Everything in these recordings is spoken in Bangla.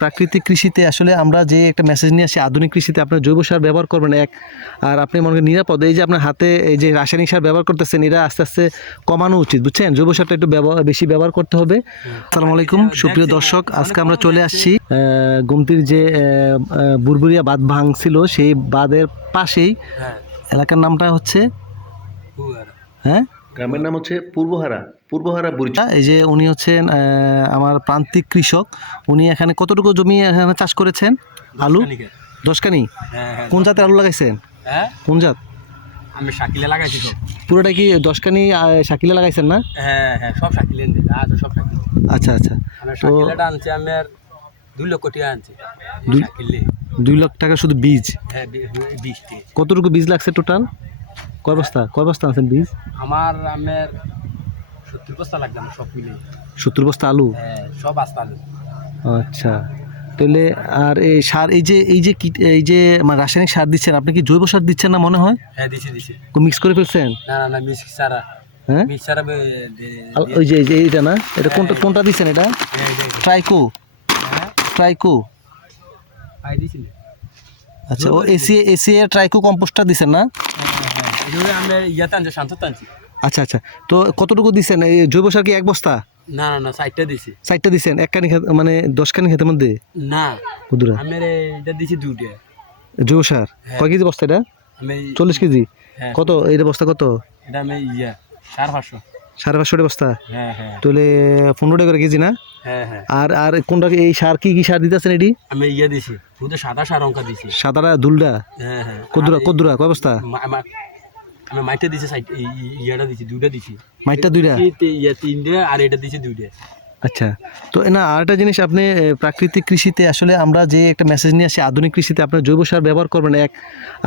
প্রাকৃতিক কৃষিতে আসলে আমরা যে একটা মেসেজ নিয়ে আসি আধুনিক কৃষিতে আপনার জৈব সার ব্যবহার করবেন এক আর আপনি মনে করেন নিরাপদ। এই যে আপনার হাতে এই যে রাসায়নিক সার ব্যবহার করতেছেন এরা আস্তে আস্তে কমানো উচিত বুঝছেন? জৈব সারটা একটু ব্যবহার বেশি ব্যবহার করতে হবে। আসসালামু আলাইকুম সুপ্রিয় দর্শক আজকে আমরা চলে আসছি গুমতির যে বুরবুরিয়া বাঁধ ভাঙছিল সেই বাঁধের পাশেই। হ্যাঁ। এলাকার নামটা হচ্ছে? হ্যাঁ? গ্রামের নাম হচ্ছে পূর্বহারা। পূর্বহারা বুড়ি এই যে উনি হচ্ছেন আমার প্রান্তিক কৃষক। উনি এখানে কতটুকু জমি এখানে চাষ করেছেন? আলু? দশকানি হ্যাঁ হ্যাঁ কোন জাতের আলু লাগাইছেন? হ্যাঁ? কোন জাত? আমি শাকিলে লাগাইছি তো পুরোটা কি দশকানি শাকিলে লাগাইছেন না? হ্যাঁ হ্যাঁ সব শাকিলে আচ্ছা সব শাকিলে। আচ্ছা আচ্ছা। তো শাকিলেটা আনছি আমি আর দুই লক্ষ টাকা আনছি। দুই- লাখ টাকা শুধু বীজ? হ্যাঁ বি- বি- কতটুকু বীজ লাগছে টোটাল? কয় বস্তা? কয় বস্তা আনছেন বীজ? আমার আমার সত্তর বস্তা লাগবে আমার সব মিলে। সত্তর বস্তা আলু? হ্যাঁ সব আস্তা আলু। আচ্ছা। তাহলে আর এই সার এই যে এই যে এই যে মানে রাসায়নিক সার দিচ্ছেন আপনি কি জৈব সার দিচ্ছেন না মনে হয়? হ্যাঁ দিছি দিছি। মিক্স করে ফেলছেন? না না না মিস সারা। হ্যাঁ? মিস সারা ওই যে এই যে এইটা না? এটা কোনটা কোনটা দিচ্ছেন এটা? হ্যাঁ ট্রাইকো হ্যাঁ। ট্রাইকো আই দিছি আচ্ছা ও এসি এসি এর ট্রাইকো কম্পোস্টটা দিছেন না? হ্যাঁ হ্যাঁ এইভাবে আমি ইয়াতে আনছি শান্ত আনছি। আচ্ছা আচ্ছা। তো কতটুকু দিচ্ছেন এই জৈব সার কি এক বস্তা? না না না সাইডটা দিছি। সাইডটা দিচ্ছেন এক কানি মানে দশ কানি খেতের মধ্যে? না কুদুরা। আমি এটা দিছি দুইটা। জৈব সার? কয় কেজি বস্তা এটা? আমি চল্লিশ কেজি? হ্যাঁ কত? এইটা বস্তা কত? এটা আমি ইয়া সাড়ে পাঁচশো। সাড়ে বস্তা? হ্যাঁ হ্যাঁ। তাহলে পনেরো টাকা করে কেজি না? হ্যাঁ হ্যাঁ। আর আর কোনটা এই সার কি কি সার দিতেছেন এটি? আমি ইয়া দিছি শুধু সাদা সার অঙ্কা দিছি। সাদাটা হ্যাঁ হ্যাঁ। কদ্দুরা কদ্দুরা কয় বস্তা? মা- আমা- আমি মাইটা দিছি সাইড ইয়াটা দিছি দুইটা দিছি। মাইটটা দুইটা? ইয়া তিনটে আর এটা দিছি দুইটা। আচ্ছা। তো না আরেকটা জিনিস আপনি প্রাকৃতিক কৃষিতে আসলে আমরা যে একটা মেসেজ নিয়ে আসি আধুনিক কৃষিতে আপনার জৈব সার ব্যবহার করবেন এক।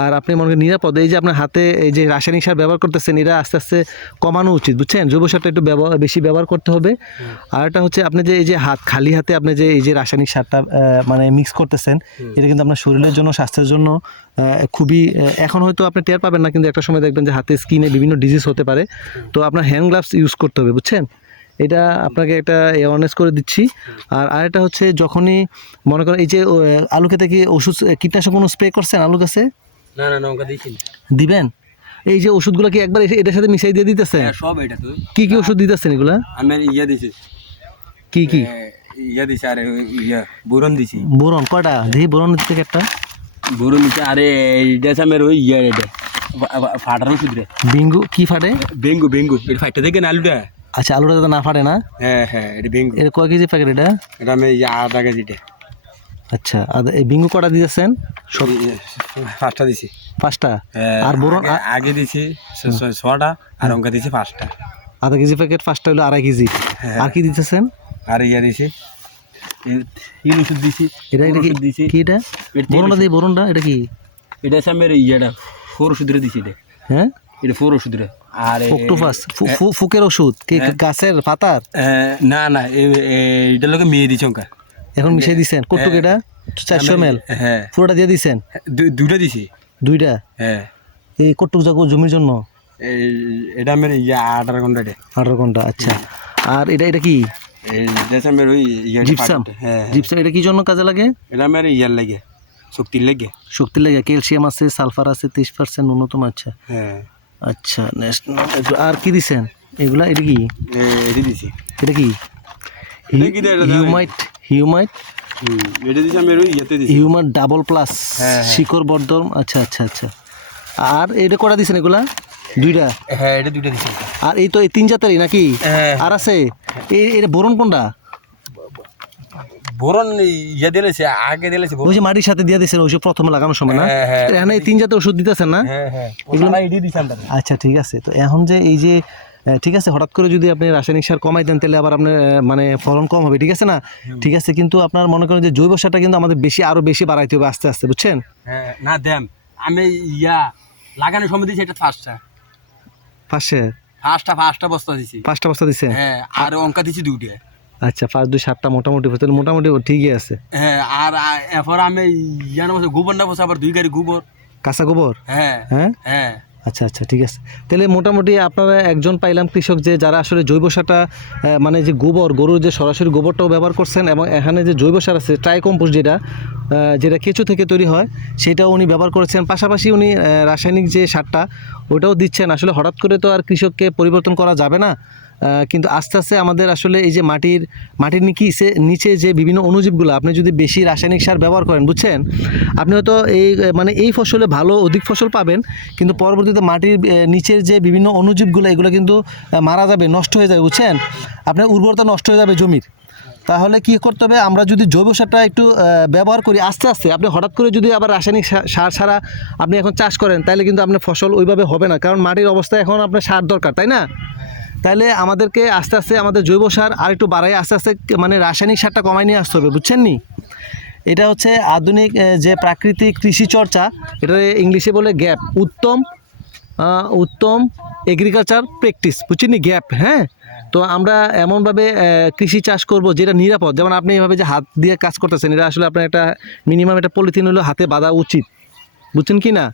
আর আপনি মনে করেন নিরাপদ এই যে আপনার হাতে এই যে রাসায়নিক সার ব্যবহার করতেছেন এরা আস্তে আস্তে কমানো উচিত বুঝছেন? জৈব সারটা একটু ব্যবহার বেশি ব্যবহার করতে হবে। আর একটা হচ্ছে আপনি যে এই যে হাত খালি হাতে আপনি যে এই যে রাসায়নিক সারটা মানে মিক্স করতেছেন এটা কিন্তু আপনার শরীরের জন্য স্বাস্থ্যের জন্য খুবই এখন হয়তো আপনি টের পাবেন না কিন্তু একটা সময় দেখবেন যে হাতে স্কিনে বিভিন্ন ডিজিজ হতে পারে। তো আপনার হ্যান্ড গ্লাভস ইউজ করতে হবে বুঝছেন? এটা আপনাকে একটা অ্যাওয়ারনেস করে দিচ্ছি। আর আরেকটা হচ্ছে যখনই মনে করেন এই যে আলু খেতে কি ওষুধ কীটনাশক কোনো স্প্রে করছেন আলু গাছে না না না। দিবেন? এই যে ওষুধগুলো কি একবার এটার সাথে মিশাই দিয়ে দিতেছেন? হ্যাঁ সব এটা তো। কি কি ওষুধ দিতেছেন এগুলা? আমি ইয়া দিছি। কি কি? ইয়া দিছি আরে ইয়া বোরন দিছি। বোরন কয়টা? দেখি বোরন থেকে একটা। বোরন দিছি আরে এটা আমার ওই ইয়া এটা ফাটার ওষুধ রে। বিঙ্গু কি ফাটে? বেঙ্গু বেঙ্গু এটা ফাইটটা দেখেন আলুটা। আচ্ছা আলুটা যাতে না ফাটে না? হ্যাঁ হ্যাঁ এটা বেঙ্গু। এর কয় কেজি প্যাকেট এটা? এটা আমি আধা কেজিটা আচ্ছা আর এই বিঙ্গু কটা দিতেছেন সব পাঁচটা দিছি। পাঁচটা? হ্যাঁ, আর বোরন আগে- দিছি ছটা আর অঙ্কা দিছি পাঁচটা। আধা কেজি প্যাকেট পাঁচটা হলো আড়াই কেজি। হ্যাঁ। আর কি দিতেছেন? আর ইয়া দিছি। তিন ওষুধ দিছি এটা এটা কি ওষুধ দিছি। কি এটা? বোরনটা দিই বোরনটা এটা কি? এটা হচ্ছে আমার ইয়েটা ফোর ওষুধরে দিছি এটা। হ্যাঁ? এটা ফোর ওষুধরে আর অক্টোপাস ফুকের ওষুধ কি হ্যাঁ। গাছের পাতার? না না এ- এ- এটার লোকে মেয়ে দিছে এখন মিশিয়ে দিছেন। কটুক এটা? চারশো মেল হ্যাঁ। পুরোটা দিয়ে দিছেন? দুইটা দিছি। দুইটা? হ্যাঁ। এই কটুক যাব জমির জন্য? এটা আমার ইয়া আঠারো ঘণ্টা এটা। আঠারো ঘণ্টা আচ্ছা। আর এটা এটা কি? এটা জিপসাম হ্যাঁ জিপসাম এটা কি জন্য কাজে লাগে? এটা আমার ইয়ার লাগে শক্তির লাগে। শক্তি লাগে। ক্যালসিয়াম আছে সালফার আছে তিরিশ পার্সেন্ট ন্যূনতম আচ্ছা। হ্যাঁ। আচ্ছা নেক্সট আর কি দিছেন? এগুলা এটা কি? এটা দিছি। এটা কি? হিউমাইট হিউমাইট এটা দিছি আমার ওই দিছি। Humour double plus. শিকড় বর্ধন আচ্ছা আচ্ছা আচ্ছা। আর এটা কটা দিছেন এগুলা? দুইটা? হ্যাঁ এটা দুইটা দিছি। আর এই তো এই তিন জাতেরই নাকি? হ্যাঁ। আর আছে? এই এটা বোরন কোনটা? বোরন ইয়া আগে ওই যে মাটির সাথে দিয়ে দিয়েছেন প্রথমে লাগানোর সময় না? হ্যাঁ, হ্যাঁ। তিন জাতের ওষুধ দিতেছেন না? হ্যাঁ এগুলো- দিছি আচ্ছা ঠিক আছে। তো এখন যে এই যে ঠিক আছে হঠাৎ করে যদি আপনি রাসায়নিক সার কমাই দেন তাহলে আবার আপনার মানে ফলন কম হবে ঠিক আছে না? ঠিক আছে কিন্তু আপনার মনে করেন যে জৈব সারটা কিন্তু আমাদের বেশি আরও বেশি বাড়াইতে হবে আস্তে আস্তে বুঝছেন? না দেম আমি ইয়া লাগানোর সময় দিছি এটা ফার্স্টটা পাঁচশে ফার্স্টটা ফার্স্টটা বস্তা দিছি। পাঁচটা বস্তা দিচ্ছেন হ্যাঁ আর অঙ্কা দিছি দুইটা। আচ্ছা পাঁচ দুই সাতটা মোটামুটি তাহলে মোটামুটি ও ঠিকই আছে। হ্যাঁ আর এরপর আমি ইয়ার মধ্যে গোবরটা বসে আবার দুই গাড়ি গোবর। কাঁচা গোবর? হ্যাঁ হ্যাঁ? হ্যাঁ। আচ্ছা আচ্ছা ঠিক আছে। তাহলে মোটামুটি আপনারা একজন পাইলাম কৃষক যে যারা আসলে জৈব সারটা মানে যে গোবর গরুর যে সরাসরি গোবরটাও ব্যবহার করছেন এবং এখানে যে জৈব সার আছে ট্রাই কম্পোস্ট যেটা যেটা কেঁচু থেকে তৈরি হয় সেটাও উনি ব্যবহার করেছেন। পাশাপাশি উনি রাসায়নিক যে সারটা ওটাও দিচ্ছেন। আসলে হঠাৎ করে তো আর কৃষককে পরিবর্তন করা যাবে না? কিন্তু আস্তে আস্তে আমাদের আসলে এই যে মাটির মাটির নিচে নিচে যে বিভিন্ন অনুজীবগুলো আপনি যদি বেশি রাসায়নিক সার ব্যবহার করেন, বুঝছেন? আপনি হয়তো এই মানে এই ফসলে ভালো অধিক ফসল পাবেন, কিন্তু পরবর্তীতে মাটির নিচের যে বিভিন্ন অনুজীবগুলো এগুলো কিন্তু মারা যাবে, নষ্ট হয়ে যাবে, বুঝছেন? আপনার উর্বরতা নষ্ট হয়ে যাবে জমির। তাহলে কি করতে হবে? আমরা যদি জৈব সারটা একটু ব্যবহার করি আস্তে আস্তে, আপনি হঠাৎ করে যদি আবার রাসায়নিক সার ছাড়া আপনি এখন চাষ করেন, তাহলে কিন্তু আপনার ফসল ওইভাবে হবে না, কারণ মাটির অবস্থা এখন আপনার সার দরকার, তাই না? তাহলে আমাদেরকে আস্তে আস্তে আমাদের জৈব সার আর একটু বাড়াই, আস্তে আস্তে মানে রাসায়নিক সারটা কমাই নিয়ে আসতে হবে, বুঝছেন নি? এটা হচ্ছে আধুনিক যে প্রাকৃতিক কৃষি চর্চা, এটা ইংলিশে বলে গ্যাপ, উত্তম উত্তম এগ্রিকালচার প্র্যাকটিস বুঝছেন নি? গ্যাপ হ্যাঁ? তো আমরা এমনভাবে কৃষি চাষ করব যেটা নিরাপদ, যেমন আপনি এভাবে যে হাত দিয়ে কাজ করতেছেন, এটা আসলে আপনার একটা মিনিমাম একটা পলিথিন হলো হাতে বাঁধা উচিত, বুঝছেন কি না?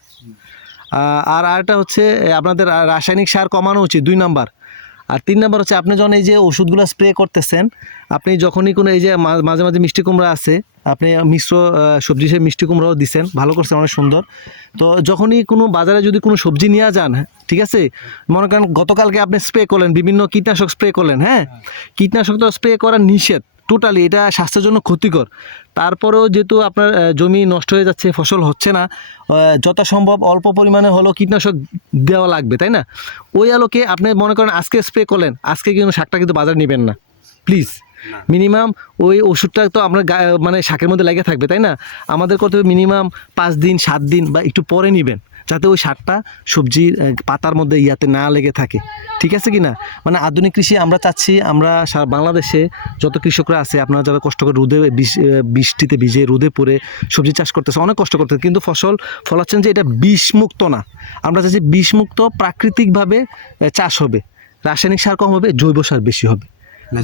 আর আরেকটা হচ্ছে আপনাদের রাসায়নিক সার কমানো উচিত, দুই নাম্বার। আর তিন নম্বর হচ্ছে আপনি যখন এই যে ওষুধগুলো স্প্রে করতেছেন আপনি যখনই কোনো এই যে মাঝে মাঝে মিষ্টি কুমড়া আছে আপনি মিশ্র সবজি হিসেবে মিষ্টি কুমড়াও দিচ্ছেন ভালো করছেন অনেক সুন্দর। তো যখনই কোনো বাজারে যদি কোনো সবজি নিয়ে যান হ্যাঁ, ঠিক আছে? মনে করেন গতকালকে আপনি স্প্রে করলেন বিভিন্ন কীটনাশক স্প্রে করলেন হ্যাঁ? কীটনাশক তো স্প্রে করা নিষেধ। টোটালি এটা স্বাস্থ্যের জন্য ক্ষতিকর। তারপরেও যেহেতু আপনার জমি নষ্ট হয়ে যাচ্ছে ফসল হচ্ছে না যথাসম্ভব অল্প পরিমাণে হলেও কীটনাশক দেওয়া লাগবে তাই না? ওই আলোকে আপনি মনে করেন আজকে স্প্রে করলেন আজকে কিন্তু শাকটা কিন্তু বাজার নেবেন না। প্লিজ মিনিমাম ওই ওষুধটা তো আপনার গা- মানে শাকের মধ্যে লেগে থাকবে তাই না? আমাদের করতে মিনিমাম পাঁচ দিন সাত দিন বা একটু পরে নেবেন। যাতে ওই সারটা সবজির পাতার মধ্যে ইয়াতে না লেগে থাকে। ঠিক আছে কি না মানে আধুনিক কৃষি আমরা চাচ্ছি আমরা সারা বাংলাদেশে যত কৃষকরা আছে আপনারা যারা কষ্ট করে রোদে বৃষ্টিতে ভিজে রোদে পড়ে সবজি চাষ করতেছে অনেক কষ্ট করতেছে কিন্তু ফসল ফলাচ্ছেন যে এটা বিষমুক্ত না। আমরা চাচ্ছি বিষমুক্ত প্রাকৃতিকভাবে চাষ হবে। রাসায়নিক সার কম হবে জৈব সার বেশি হবে।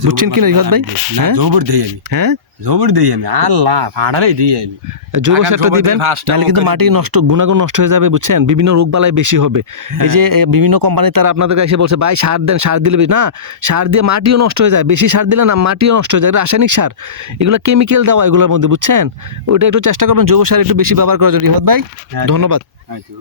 বুঝছেন কি না রিহাদ ভাই? হ্যাঁ? হ্যাঁ? জবর দিই আমি আল্লাহ ফাড়ারে দিই আমি। জৈব সারটা দিবেন তাহলে কিন্তু মাটি নষ্ট গুণাগুণ নষ্ট হয়ে যাবে বুঝছেন? বিভিন্ন রোগ বালাই বেশি হবে। এই যে বিভিন্ন কোম্পানি তারা আপনাদের কাছে বলছে ভাই সার দেন সার দিলে না সার দিয়ে মাটিও নষ্ট হয়ে যায়। বেশি সার দিলে না মাটিও নষ্ট হয়ে যায়। রাসায়নিক সার। এগুলো কেমিক্যাল দেওয়া এগুলোর মধ্যে বুঝছেন? ওইটা একটু চেষ্টা করবেন জৈব সার একটু বেশি ব্যবহার করার জন্য। ভাই হ্যাঁ। ধন্যবাদ। আচ্ছা